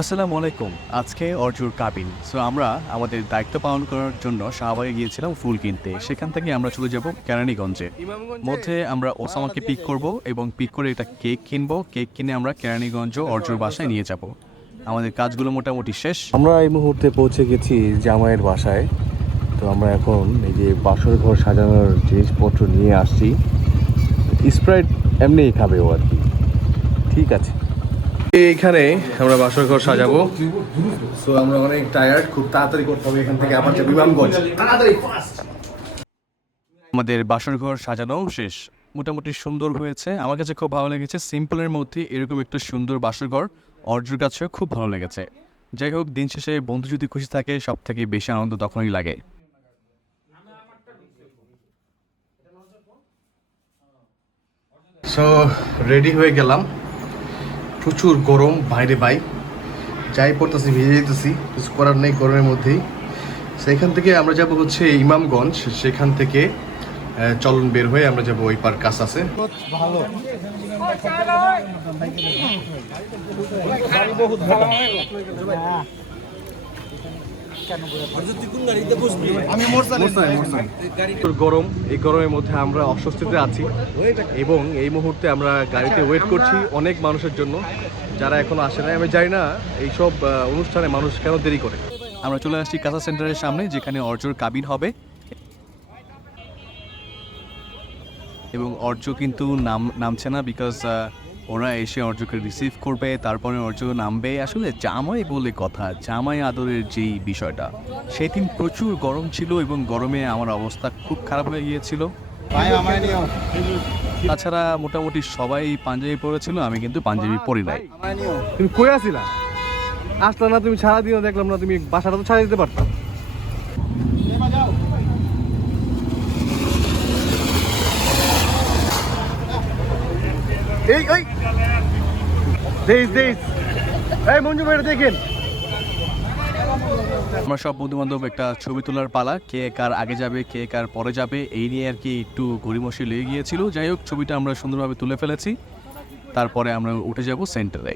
আসসালামু আলাইকুম। আজকে অর্জুর কাবিন। সো আমরা আমাদের দায়িত্ব পালন করার জন্য শাহবাগে গিয়েছিলাম ফুল কিনতে। সেখান থেকে আমরা চলে যাব কেরানীগঞ্জে। মধ্যে আমরা ওসামাকে পিক করব এবং পিক করে একটা কেক কিনবো। কেক কিনে আমরা কেরানীগঞ্জ অর্জুর বাসায় নিয়ে যাব। আমাদের কাজগুলো মোটামুটি শেষ। আমরা এই মুহূর্তে পৌঁছে গেছি জামাইয়ের বাসায়। তো আমরা এখন এই যে বাসর ঘর সাজানোর জিনিসপত্র নিয়ে আসছি। স্প্রাইট এমনিই খাবে ও আর কি। ঠিক আছে, এইখানে আমরা বাসর ঘর সাজাবো। সো আমরা অনেক টায়ার্ড, খুব তাড়াতাড়ি করতে হবে এখান থেকে আবার বিমানগঞ্জ। তাড়াতাড়ি ফাস্ট। আমাদের বাসর ঘর সাজানো শেষ, মোটামুটি সুন্দর হয়েছে। আমার কাছে খুব ভালো লেগেছে। সিম্পলের মধ্যে এরকম একটা সুন্দর বাসর ঘর অর্জুর কাছেও খুব ভালো লেগেছে। যাই হোক, দিন শেষে বন্ধু যদি খুশি থাকে সব থেকে বেশি আনন্দ তখনই লাগে। সো রেডি হয়ে গেলাম। প্রচুর গরম বাইরে, যাই পড়তেছি ভিজে যেতেছি, কিছু করার নেই গরমের মধ্যেই। সেখান থেকে আমরা যাব হচ্ছে ইমামগঞ্জ। সেখান থেকে চলন বের হয়ে আমরা যাব ওই পার কাছ আছে। ভালো গরম, এই গরমের মধ্যে আমরা অস্বস্তিতে আছি এবং এই মুহূর্তে আমরা গাড়িতে ওয়েট করছি অনেক মানুষের জন্য যারা এখনো আসে নাই। আমি জানি না এইসব অনুষ্ঠানে মানুষ কেন দেরি করে। আমরা চলে আসছি কাঁচা সেন্টারের সামনে, যেখানে অর্জুর কাবিন হবে এবং অর্জু কিন্তু নামছে না, বিকজ ওরা এসে অর্জুকে রিসিভ করবে, তারপরে অর্জু নামবে। আসলে জামাই বলে কথা, জামাই আদরের যেই বিষয়টা, সেদিন প্রচুর গরম ছিল এবং গরমে আমার অবস্থা খুব খারাপ হয়ে গিয়েছিল। তাছাড়া মোটামুটি সবাই পাঞ্জাবি পরেছিল, আমি কিন্তু পাঞ্জাবি পরি নাই। তুমি কই আছিলা? আসলে না তুমি সারাদিনও দেখলাম না, তুমি বাসাটা তো ছাড়া দিতে পারতাম। এই মঞ্জু ভাই দেখেন, আমরা সব বন্ধু বান্ধব একটা ছবি তোলার পালা, কে কার আগে যাবে কে কার পরে যাবে এই নিয়ে আর কি একটু গড়িমসি লেগে গিয়েছিল। যাই হোক, ছবিটা আমরা সুন্দরভাবে তুলে ফেলেছি। তারপরে আমরা উঠে যাব সেন্টারে।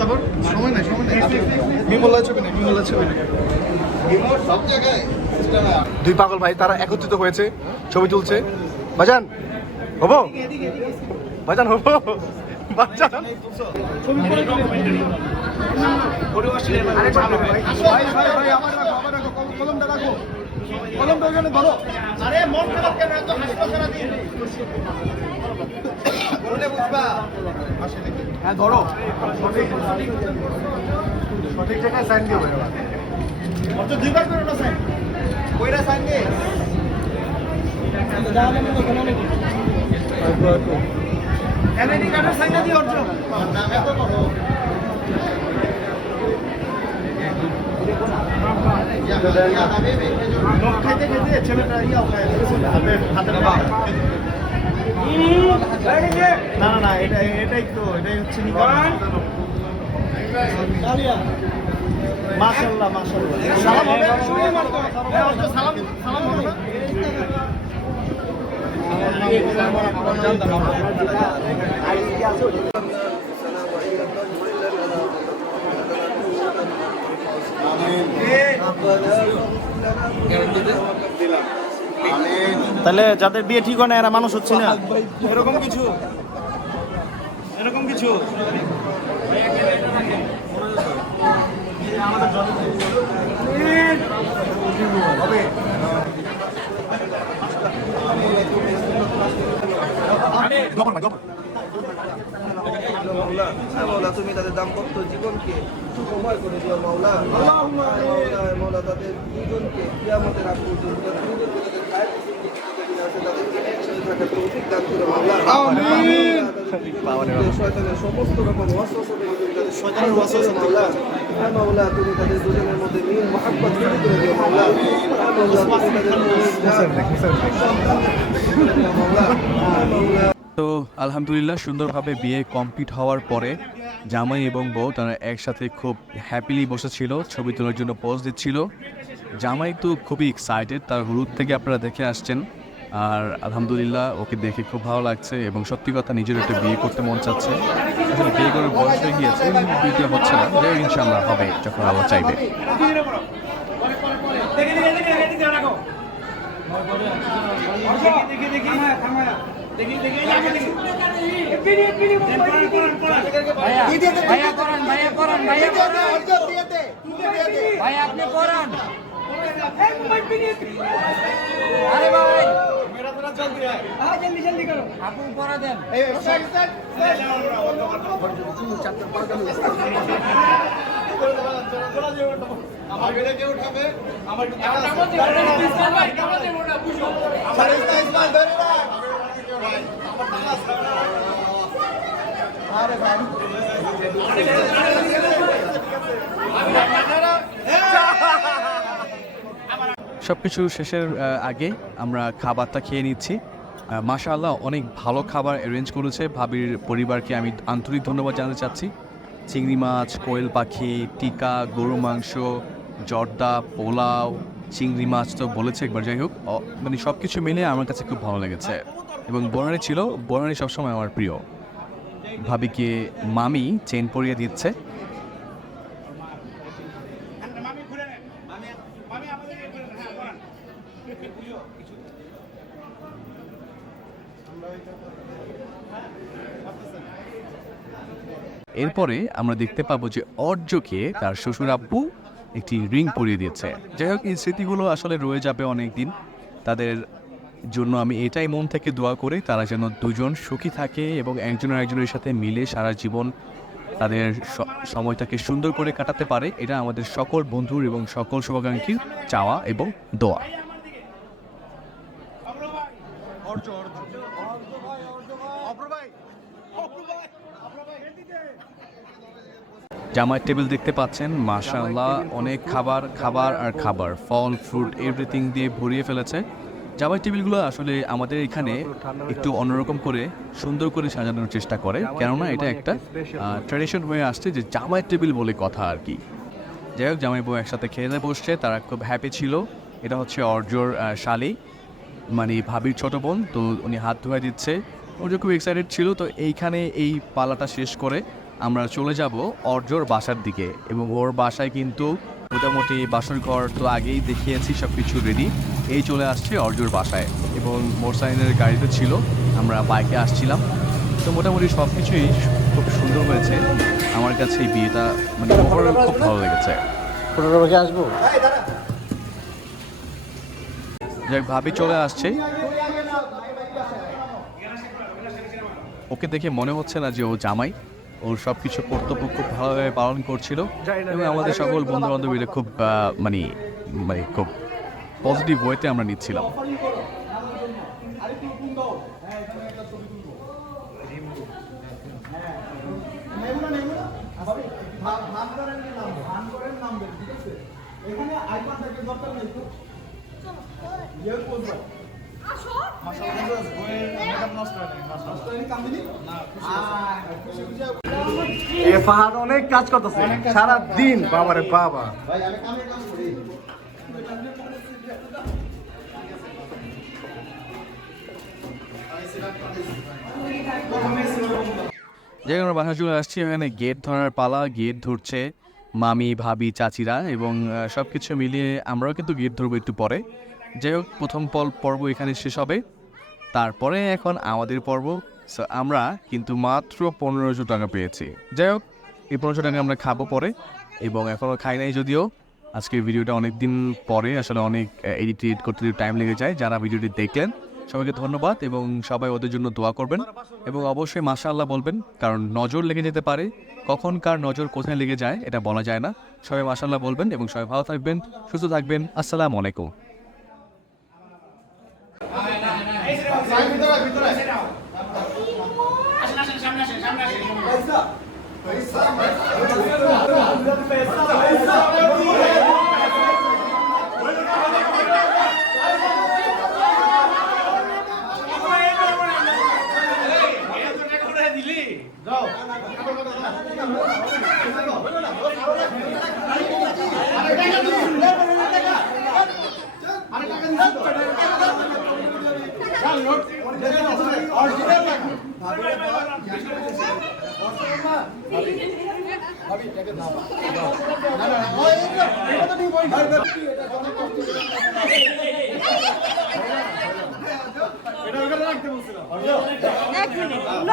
তারপর সময় নাই ছবি সব জায়গায়। দুই পাগল ভাই তারা একত্রিত হয়েছে, ছবি তুলছে। বাজান হবো, বাজান হবো, বাজান কলমটা রাখো, কলমটা ওখানে ধরো। আরে মন খারাপ কেন, এত হাসিও সারাদিন। বললে বুঝবা। হ্যাঁ ধরো, সঠিক জায়গায় সাইন দিও। অত দুইবার করো না সাইন, কইরা সাইন দে। এলইডি কার্ডের সাইন দিও অর্জুন। নামে তো বলো। লোক খাইতে খাইতে ছেলেটা ইয়াও খায়, হাতে না না না, এটাই তো, এটাই হচ্ছে মাশাআল্লাহ মাশাআল্লাহ। সালাম হবে, সালাম সালাম হবে না। তাহলে যাদের বিয়ে ঠিক হয় না এরা মানুষ হচ্ছে না, এরকম কিছু এরকম কিছু মাওলা তুমি তাদের দাম্পত্য জীবনকে সুখময় করে দিও মাওলা। মাওলা মাওলা তাদের দুজনকে কিয়ামতের আগ পর্যন্ত দুজনকে তাদের ভাই আছে তাদেরকে একসাথে থাকার তৌফিক দান করো মাওলা। আমিন। শয়তানের সমস্ত রকম ওয়াসওয়াসা থেকে তুমি তাদের শয়তানের ওয়াসওয়াসা মাওলা। হ্যাঁ মাওলা তুমি তাদের দুজনের মধ্যে মিল মহব্বত তৈরি করে দিও মাওলা। হ্যাঁ মাওলা তুমি তাদের মাওলা। তো আলহামদুলিল্লাহ সুন্দরভাবে বিয়ে কমপ্লিট হওয়ার পরে জামাই এবং বউ তারা একসাথে খুব হ্যাপিলি বসেছিল, ছবি তোলার জন্য পোজ দিচ্ছিল। জামাই তো খুবই এক্সাইটেড, তার হলুদ থেকে আপনারা দেখে আসছেন। আর আলহামদুলিল্লাহ ওকে দেখে খুব ভালো লাগছে এবং সত্যি কথা নিজের একটা বিয়ে করতে মন চাচ্ছে। আসলে বিয়ে করার বয়স হয়ে গিয়েছে, বিয়েটা হচ্ছে না, যে ইনশাল্লাহ হবে যখন আল্লাহ চাইবে। সবকিছু শেষের আগে আমরা খাবারটা খেয়ে নিচ্ছি। মাশাআল্লাহ অনেক ভালো খাবার অ্যারেঞ্জ করেছে ভাবির পরিবারকে, আমি আন্তরিক ধন্যবাদ জানাতে চাচ্ছি। চিংড়ি মাছ, কোয়েল পাখি, টিকা, গরু মাংস, জর্দা, পোলাও, চিংড়ি মাছ তো বলেছে একবার, যাই হোক মানে সব কিছু মিলে আমার কাছে খুব ভালো লেগেছে। এবং বনানি ছিল, বনানি সবসময় আমার প্রিয়। ভাবিকে মামি চেন পরিয়ে দিচ্ছে। এরপরে আমরা দেখতে পাবো যে অর্জকে তার শ্বশুর আব্বু একটি রিং পরিয়ে দিয়েছে। যাই হোক এই স্মৃতিগুলো আসলে রয়ে যাবে অনেক দিন তাদের জন্য। আমি এটাই মন থেকে দোয়া করি তারা যেন দুজন সুখী থাকে এবং একজনের একজনের সাথে মিলে সারা জীবন তাদের সময়টাকে সুন্দর করে কাটাতে পারে। এটা আমাদের সকল বন্ধুর এবং সকল শুভাকাঙ্ক্ষীর চাওয়া এবং দোয়া। জামাইয়ের টেবিল দেখতে পাচ্ছেন, মাশাআল্লাহ অনেক খাবার আর খাবার, ফল ফ্রুট এভরিথিং দিয়ে ভরিয়ে ফেলেছে। জামাইয়ের টেবিলগুলো আসলে আমাদের এখানে একটু অন্যরকম করে সুন্দর করে সাজানোর চেষ্টা করে, কেননা এটা একটা ট্র্যাডিশন হয়ে আসছে যে জামাইয়ের টেবিল বলে কথা আর কি। যাই হোক জামাই বউ একসাথে খেতে বসছে, তারা খুব হ্যাপি ছিল। এটা হচ্ছে অর্জর শালি, মানে ভাবির ছোট বোন, তো উনি হাত ধুয়ে দিচ্ছে। অর্জ খুব এক্সাইটেড ছিল। তো এইখানে এই পালাটা শেষ করে আমরা চলে যাব অর্জর বাসার দিকে, এবং ওর বাসায় কিন্তু মোটামুটি বাসর ঘর তো আগেই দেখিয়েছি, সব কিছু রেডি। এই চলে আসছে অর্জর বাসায়, এবং মোটরসাইকেলের গাড়িতে ছিল, আমরা বাইকে আসছিলাম। তো মোটামুটি সব কিছুই খুব সুন্দর হয়েছে। আমার কাছে এই বিয়েটা মানে ওভারঅল খুব ভালো লেগেছে। আসবো যাক ভাবি চলে আসছে, ওকে দেখে মনে হচ্ছে না যে ও জামাই, ওর সব কিছু কর্তব্য খুব ভালোভাবে পালন করছিল, এবং আমাদের সকল বন্ধু বান্ধবীরা খুব মানে খুব পজিটিভ ওয়েতে আমরা নিচ্ছিলাম। ফাহাদ অনেক কাজ করতেছে সারা দিন, বাবারে বাবা। যাই আমরা বাসা চলে আসছি, এখানে গেট ধরার পালা, গেট ধরছে মামি, ভাবি, চাচিরা, এবং সব কিছু মিলিয়ে আমরাও কিন্তু গেট ধরবো একটু পরে। যাই হোক, প্রথম পর্ব এখানে শেষ হবে, তারপরে এখন আমাদের পর্ব। সো আমরা কিন্তু মাত্র 1500 টাকা পেয়েছি। যাই হোক, এই 1500 টাকা আমরা খাবো পরে, এবং এখনও খাই নাই যদিও। আজকের ভিডিওটা অনেক দিন পরে, আসলে অনেক এডিট করতে টাইম লেগে যায়। যারা ভিডিওটি দেখলেন সবাইকে ধন্যবাদ, এবং সবাই ওদের জন্য দোয়া করবেন, এবং অবশ্যই মাশাআল্লাহ বলবেন, কারণ নজর লেগে যেতে পারে। কখন কার নজর কোথায় লেগে যায় এটা বলা যায় না। সবাই মাশাআল্লাহ বলবেন, এবং সবাই ভালো থাকবেন, সুস্থ থাকবেন। আসসালামু আলাইকুম। এক মিনিট না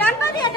ডান পা দিয়া